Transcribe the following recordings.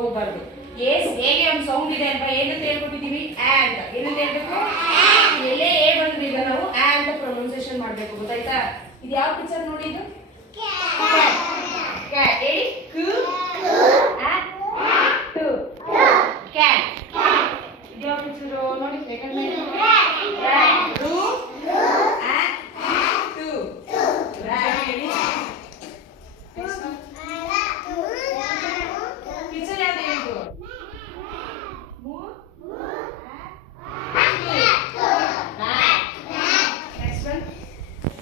ಹೋಗ್ಬಾರ್ದು. ಎಸ್ ಹೇಗೆ ಒಂದು ಸೌಂಡ್ ಇದೆ ಅಂತ ಏನಂತ ಹೇಳ್ಕೊಟ್ಟಿದ್ದೀವಿ, ಆ್ಯಂಡ್. ಏನಂತ ಹೇಳ್ಬೇಕು, ಎಲ್ಲೇ ಎ ಬಂದ್ರೆ ಈಗ ನಾವು ಆ ಅಂತ ಪ್ರೊನೌನ್ಸಿಯೇಷನ್ ಮಾಡಬೇಕು, ಗೊತ್ತಾಯ್ತಾ? ಇದು ಯಾವ ಪಿಕ್ಚರ್ ನೋಡಿ, ಇದು ಕ್ಯಾಟ್. ಹೇಳಿ, ಕು ಟು ಕ್ಯಾಟ್. ಇದು ಯಾವ ಪಿಕ್ಚರ್ ನೋಡಿ, ಸೆಕೆಂಡ್ ರು ಟು ರ್ಯಾಟ್. ಹೇಳಿ ಪಿಕ್ಚರ್ ಯಾವ್ದು ಹೇಳ್ದು, next one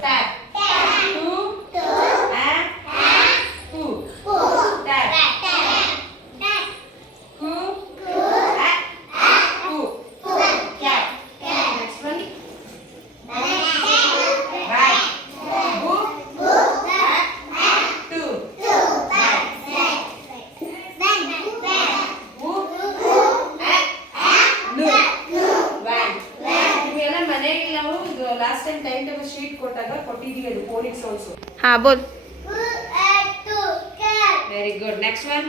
tap. Two and who. Tap. Who and who. Cat. Next one right. Who and two. Right. Who and no. Right. ಇವೆಲ್ಲ ಮನೆಗೆ ನಾವು ಇದು last time time table sheet ಕೊಟ್ಟಾಗ ಕೊಟ್ಟಿದ್ದೀವಿ, ಅದು ಫೋನಿಕ್ಸ್ ಆಲ್ಸೋ. हाँ बोल. Very good. Next one